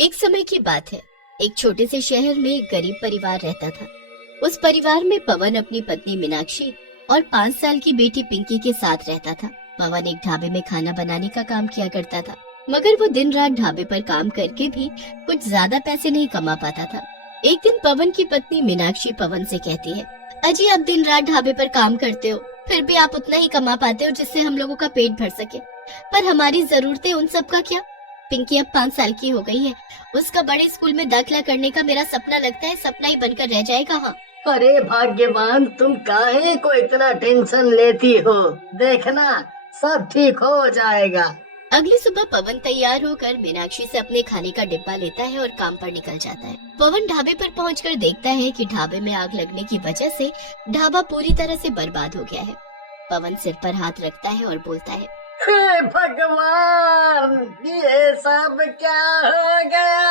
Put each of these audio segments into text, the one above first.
एक समय की बात है। एक छोटे से शहर में एक गरीब परिवार रहता था। उस परिवार में पवन अपनी पत्नी मीनाक्षी और 5 साल की बेटी पिंकी के साथ रहता था। पवन एक ढाबे में खाना बनाने का काम किया करता था, मगर वो दिन रात ढाबे पर काम करके भी कुछ ज्यादा पैसे नहीं कमा पाता था। एक दिन पवन की पत्नी मीनाक्षी पवन से कहती है, अजी आप दिन रात ढाबे पर काम करते हो, फिर भी आप उतना ही कमा पाते हो जिससे हम लोगों का पेट भर सके, पर हमारी जरूरतें उन सब का क्या। पिंकी अब 5 साल की हो गई है, उसका बड़े स्कूल में दाखिला करने का मेरा सपना लगता है सपना ही बनकर रह जाएगा। हाँ, अरे भाग्यवान, तुम काहे को इतना टेंशन लेती हो? देखना सब ठीक हो जाएगा। अगली सुबह पवन तैयार होकर मीनाक्षी से अपने खाने का डिब्बा लेता है और काम पर निकल जाता है। पवन ढाबे पर पहुंचकर देखता है कि ढाबे में आग लगने की वजह से ढाबा पूरी तरह से बर्बाद हो गया है। पवन सिर पर हाथ रखता है और बोलता है, हे भगवान, ये सब क्या हो गया?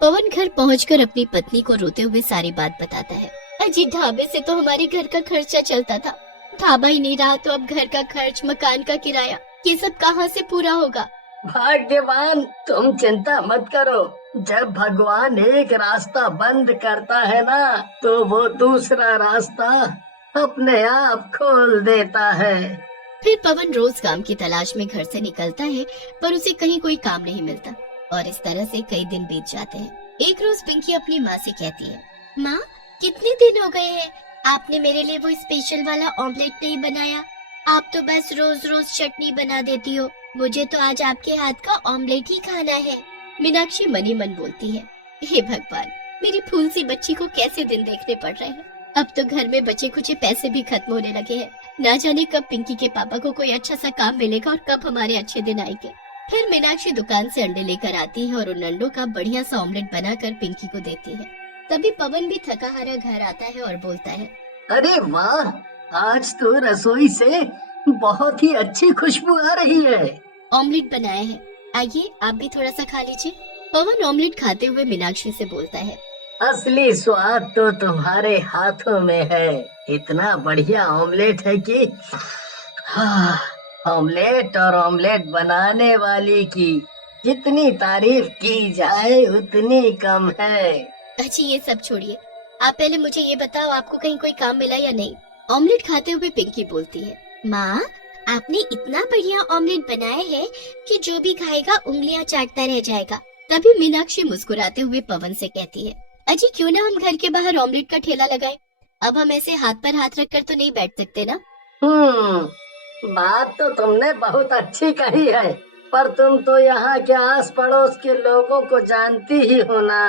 पवन घर पहुंचकर अपनी पत्नी को रोते हुए सारी बात बताता है। अजी ढाबे से तो हमारे घर का खर्चा चलता था, ढाबा ही नहीं रहा तो अब घर का खर्च, मकान का किराया, ये सब कहाँ से पूरा होगा। भाग्यवान, तुम चिंता मत करो। जब भगवान एक रास्ता बंद करता है ना, तो वो दूसरा रास्ता अपने आप खोल देता है। फिर पवन रोज काम की तलाश में घर से निकलता है, पर उसे कहीं कोई काम नहीं मिलता और इस तरह से कई दिन बीत जाते हैं। एक रोज पिंकी अपनी माँ से कहती है, माँ कितने दिन हो गए हैं आपने मेरे लिए वो स्पेशल वाला ऑमलेट नहीं बनाया। आप तो बस रोज रोज चटनी बना देती हो, मुझे तो आज आपके हाथ का ऑमलेट ही खाना है। मीनाक्षी मनी मन बोलती है, हे भगवान, मेरी फूल सी बच्ची को कैसे दिन देखने पड़ रहे हैं। अब तो घर में बचे कुछ पैसे भी खत्म होने लगे हैं। ना जाने कब पिंकी के पापा को कोई अच्छा सा काम मिलेगा और कब हमारे अच्छे दिन आएंगे। फिर मीनाक्षी दुकान से अंडे लेकर आती है और उन अंडों का बढ़िया सा ऑमलेट बनाकर पिंकी को देती है। तभी पवन भी थका हारा घर आता है और बोलता है, अरे वाह, आज तो रसोई से बहुत ही अच्छी खुशबू आ रही है। ऑमलेट बनाया है, आइए आप भी थोड़ा सा खा लीजिए। पवन ऑमलेट खाते हुए मीनाक्षी से बोलता है, असली स्वाद तो तुम्हारे हाथों में है। इतना बढ़िया ऑमलेट है कि हाँ, ऑमलेट और ऑमलेट बनाने वाली की जितनी तारीफ की जाए उतनी कम है। अजी ये सब छोड़िए, आप पहले मुझे ये बताओ आपको कहीं कोई काम मिला या नहीं। ऑमलेट खाते हुए पिंकी बोलती है, माँ आपने इतना बढ़िया ऑमलेट बनाया है कि जो भी खाएगा उंगलियां चाटता रह जाएगा। तभी मीनाक्षी मुस्कुराते हुए पवन से कहती है, अजी क्यों ना हम घर के बाहर ऑमलेट का ठेला लगाएं। अब हम ऐसे हाथ पर हाथ रखकर तो नहीं बैठ सकते ना। बात तो तुमने बहुत अच्छी कही है, पर तुम तो यहाँ के आस पड़ोस के लोगों को जानती ही हो ना।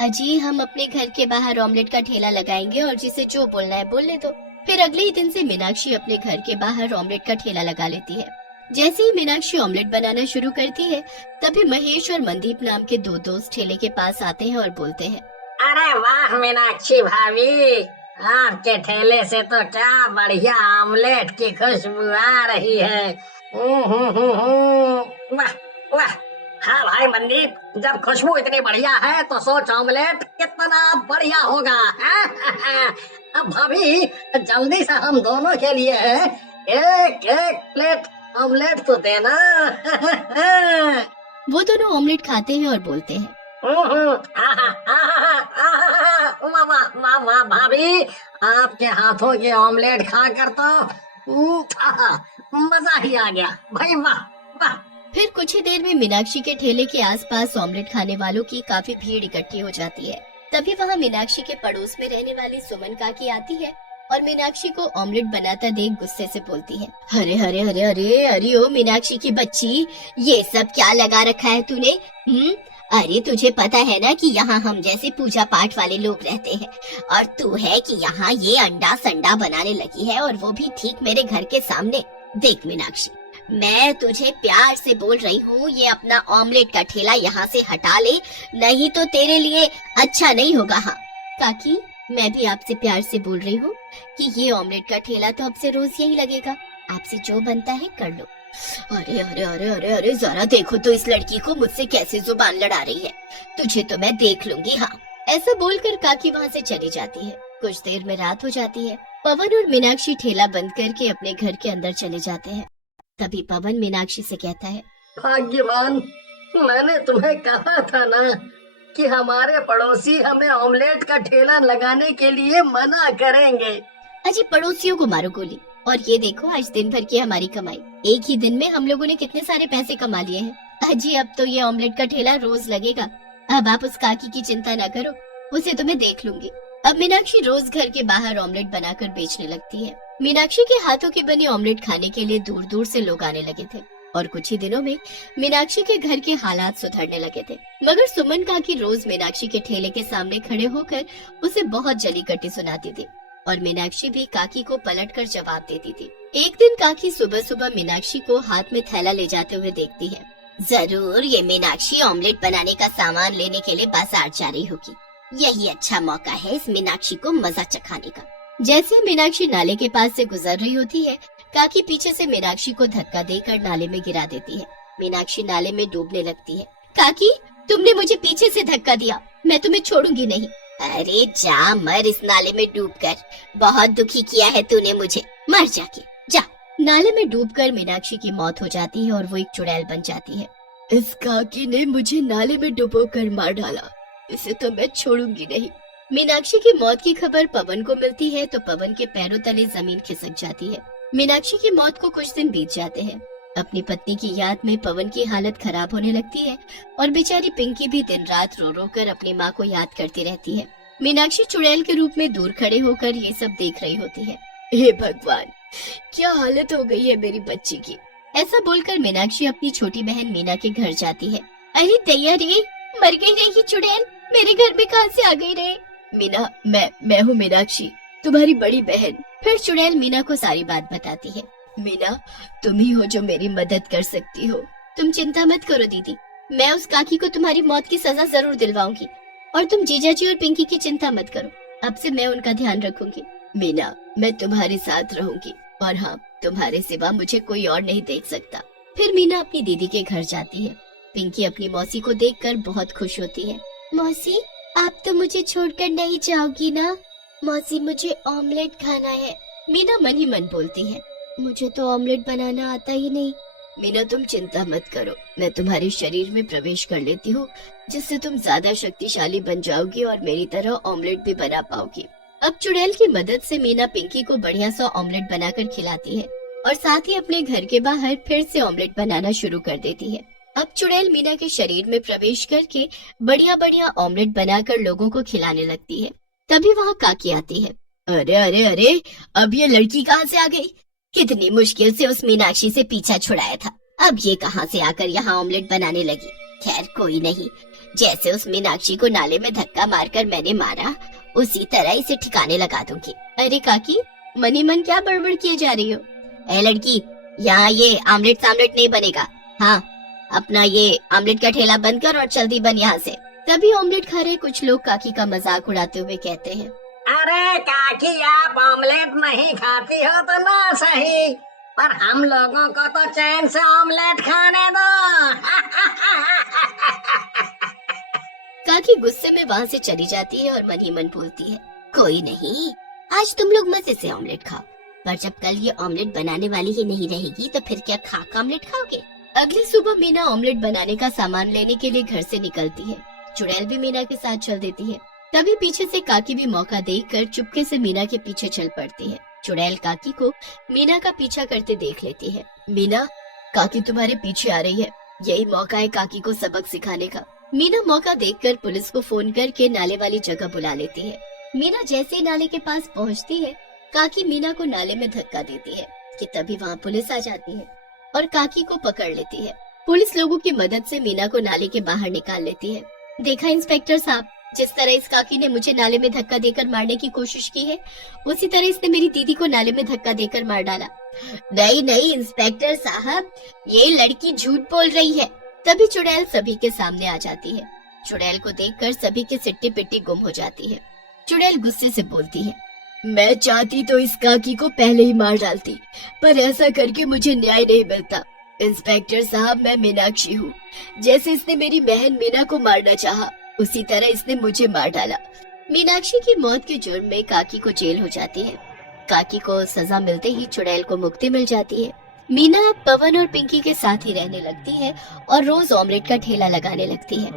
अजी हम अपने घर के बाहर ऑमलेट का ठेला लगाएंगे और जिसे जो बोलना है बोलने दो। फिर अगले ही दिन से मीनाक्षी अपने घर के बाहर ऑमलेट का ठेला लगा लेती है। जैसे ही मीनाक्षी ऑमलेट बनाना शुरू करती है, तभी महेश और मनदीप नाम के दो दोस्त ठेले के पास आते हैं और बोलते हैं, अरे वाह मीनाक्षी भाभी, आपके ठेले से तो क्या बढ़िया ऑमलेट की खुशबू आ रही है। वाह वाह। हाँ भाई मनदीप, जब खुशबू इतनी बढ़िया है तो सोच ऑमलेट कितना बढ़िया होगा। अब भाभी जल्दी से हम दोनों के लिए एक एक प्लेट ऑमलेट तो देना। वो दोनों ऑमलेट खाते हैं और बोलते हैं, वाह वाह भाभी, आपके हाथों के ऑमलेट खाकर तो मजा ही आ गया भाई, वाह वाह। फिर कुछ ही देर में मीनाक्षी के ठेले के आसपास ऑमलेट खाने वालों की काफी भीड़ इकट्ठी हो जाती है। तभी वहाँ मीनाक्षी के पड़ोस में रहने वाली सुमन काकी आती है और मीनाक्षी को ऑमलेट बनाता देख गुस्से से बोलती है, अरे अरे अरे अरे अरे ओ मीनाक्षी की बच्ची, ये सब क्या लगा रखा है तूने? अरे तुझे पता है ना कि यहाँ हम जैसे पूजा पाठ वाले लोग रहते हैं, और तू है कि यहाँ ये अंडा संडा बनाने लगी है, और वो भी ठीक मेरे घर के सामने। देख मीनाक्षी, मैं तुझे प्यार से बोल रही हूँ, ये अपना ऑमलेट का ठेला यहाँ से हटा ले, नहीं तो तेरे लिए अच्छा नहीं होगा। हाँ काकी, मैं भी आपसे प्यार से बोल रही हूँ कि ये ऑमलेट का ठेला तो अब से रोज यही लगेगा, आपसे जो बनता है कर लो। अरे अरे अरे अरे अरे जरा देखो तो इस लड़की को मुझसे कैसे जुबान लड़ा रही है, तुझे तो मैं देख लूंगी। हाँ, ऐसा बोलकर काकी वहाँ से चली जाती है। कुछ देर में रात हो जाती है। पवन और मीनाक्षी ठेला बंद करके अपने घर के अंदर चले जाते हैं। तभी पवन मीनाक्षी से कहता है, भाग्यवान, मैंने तुम्हें कहा था ना कि हमारे पड़ोसी हमें ऑमलेट का ठेला लगाने के लिए मना करेंगे। अजी पड़ोसियों को मारो गोली। और ये देखो आज दिन भर की हमारी कमाई, एक ही दिन में हम लोगों ने कितने सारे पैसे कमा लिए हैं। अजी अब तो ये ऑमलेट का ठेला रोज लगेगा। अब आप उस काकी की चिंता ना करो, उसे तो मैं देख लूंगी। अब मीनाक्षी रोज घर के बाहर ऑमलेट बनाकर बेचने लगती है। मीनाक्षी के हाथों की बनी ऑमलेट खाने के लिए दूर दूर से लोग आने लगे थे और कुछ ही दिनों में मीनाक्षी के घर के हालात सुधरने लगे थे। मगर सुमन काकी रोज मीनाक्षी के ठेले के सामने खड़े होकर उसे बहुत जली कटी सुनाती थी और मीनाक्षी भी काकी को पलटकर जवाब देती थी। एक दिन काकी सुबह सुबह मीनाक्षी को हाथ में थैला ले जाते हुए देखती है। जरूर ये मीनाक्षी ऑमलेट बनाने का सामान लेने के लिए बाजार जा रही होगी। यही अच्छा मौका है इस मीनाक्षी को मजा चखाने का। जैसे मीनाक्षी नाले के पास से गुजर रही होती है, काकी पीछे से मीनाक्षी को धक्का देकर नाले में गिरा देती है। मीनाक्षी नाले में डूबने लगती है। काकी, तुमने मुझे पीछे से धक्का दिया, मैं तुम्हें छोड़ूंगी नहीं। अरे जा मर इस नाले में डूबकर, बहुत दुखी किया है तूने मुझे, मर जाके जा। नाले में डूबकर मीनाक्षी की मौत हो जाती है और वो एक चुड़ैल बन जाती है। इस काकी ने मुझे नाले में डुबोकर मार डाला, इसे तो मैं छोड़ूंगी नहीं। मीनाक्षी की मौत की खबर पवन को मिलती है तो पवन के पैरों तले जमीन खिसक जाती है। मीनाक्षी की मौत को कुछ दिन बीत जाते हैं। अपनी पत्नी की याद में पवन की हालत खराब होने लगती है और बेचारी पिंकी भी दिन रात रो रो कर अपनी माँ को याद करती रहती है। मीनाक्षी चुड़ैल के रूप में दूर खड़े होकर ये सब देख रही होती है। हे भगवान, क्या हालत हो गई है मेरी बच्ची की। ऐसा बोलकर मीनाक्षी अपनी छोटी बहन मीना के घर जाती है। अरे दैया रे, मर गई रे ये चुड़ैल, मेरे घर में कहाँ से आ गई रे। मीना, मैं हूँ मीनाक्षी, तुम्हारी बड़ी बहन। फिर चुड़ैल मीना को सारी बात बताती है। मीना, तुम ही हो जो मेरी मदद कर सकती हो। तुम चिंता मत करो दीदी, मैं उस काकी को तुम्हारी मौत की सजा जरूर दिलवाऊंगी और तुम जीजा जी और पिंकी की चिंता मत करो, अब से मैं उनका ध्यान रखूंगी। मीना, मैं तुम्हारे साथ रहूंगी और हाँ, तुम्हारे सिवा मुझे कोई और नहीं देख सकता। फिर मीना अपनी दीदी के घर जाती है। पिंकी अपनी मौसी को देखकर बहुत खुश होती है। मौसी, आप तो मुझे छोड़कर नहीं जाओगी ना? मौसी, मुझे ऑमलेट खाना है। मीना मन ही मन बोलती है, मुझे तो ऑमलेट बनाना आता ही नहीं। मीना, तुम चिंता मत करो, मैं तुम्हारे शरीर में प्रवेश कर लेती हूँ, जिससे तुम ज्यादा शक्तिशाली बन जाओगी और मेरी तरह ऑमलेट भी बना पाओगी। अब चुड़ैल की मदद से मीना पिंकी को बढ़िया सा ऑमलेट बनाकर खिलाती है और साथ ही अपने घर के बाहर फिर से ऑमलेट बनाना शुरू कर देती है। अब चुड़ैल मीना के शरीर में प्रवेश करके बढ़िया बढ़िया ऑमलेट बनाकर लोगों को खिलाने लगती है। तभी वहाँ काकी आती है। अरे अरे अरे, अब ये लड़की कहाँ से आ गई? कितनी मुश्किल से उस मीनाक्षी से पीछा छुड़ाया था, अब ये कहाँ से आकर यहाँ ऑमलेट बनाने लगी। खैर कोई नहीं, जैसे उस मीनाक्षी को नाले में धक्का मारकर मैंने मारा, उसी तरह इसे ठिकाने लगा दूंगी। अरे काकी, मनी मन क्या बड़बड़ किए जा रही हो? ए लड़की, यहाँ ये आमलेट सामलेट नहीं बनेगा। हाँ, अपना ये आमलेट का ठेला बंद कर और जल्दी बन यहाँ से। तभी ऑमलेट खा रहे कुछ लोग काकी का मजाक उड़ाते हुए कहते हैं, अरे काकी, आप ऑमलेट नहीं खाती हो तो ना सही, पर हम लोगों को तो चैन से ऑमलेट खाने दो। काकी गुस्से में वहाँ से चली जाती है और मन ही मन बोलती है, कोई नहीं, आज तुम लोग मजे से ऑमलेट खाओ, पर जब कल ये ऑमलेट बनाने वाली ही नहीं रहेगी तो फिर क्या खाक ऑमलेट खाओगे। अगली सुबह मीना ऑमलेट बनाने का सामान लेने के लिए घर से निकलती है। चुड़ैल भी मीना के साथ चल देती है। तभी पीछे से काकी भी मौका देखकर चुपके से मीना के पीछे चल पड़ती है। चुड़ैल काकी को मीना का पीछा करते देख लेती है। मीना, काकी तुम्हारे पीछे आ रही है, यही मौका है काकी को सबक सिखाने का। मीना मौका देखकर पुलिस को फोन करके नाले वाली जगह बुला लेती है। मीना जैसे ही नाले के पास पहुंचती है, काकी मीना को नाले में धक्का देती है कि तभी वहाँ पुलिस आ जाती है और काकी को पकड़ लेती है। पुलिस लोगों की मदद से मीना को नाले के बाहर निकाल लेती है। देखा इंस्पेक्टर साहब, जिस तरह इस काकी ने मुझे नाले में धक्का देकर मारने की कोशिश की है, उसी तरह इसने मेरी दीदी को नाले में धक्का देकर मार डाला। नहीं नहीं इंस्पेक्टर साहब, ये लड़की झूठ बोल रही है। तभी चुड़ैल सभी के सामने आ जाती है। चुड़ैल को देखकर सभी की सिट्टी पिट्टी गुम हो जाती है। चुड़ैल गुस्से से बोलती है, मैं चाहती तो इस काकी को पहले ही मार डालती, पर ऐसा करके मुझे न्याय नहीं मिलता। इंस्पेक्टर साहब, मैं मीनाक्षी हूँ, जैसे इसने मेरी बहन मीना को मारना चाहा, उसी तरह इसने मुझे मार डाला। मीनाक्षी की मौत के जुर्म में काकी को जेल हो जाती है। काकी को सजा मिलते ही चुड़ैल को मुक्ति मिल जाती है। मीना अब पवन और पिंकी के साथ ही रहने लगती है और रोज ऑमलेट का ठेला लगाने लगती है।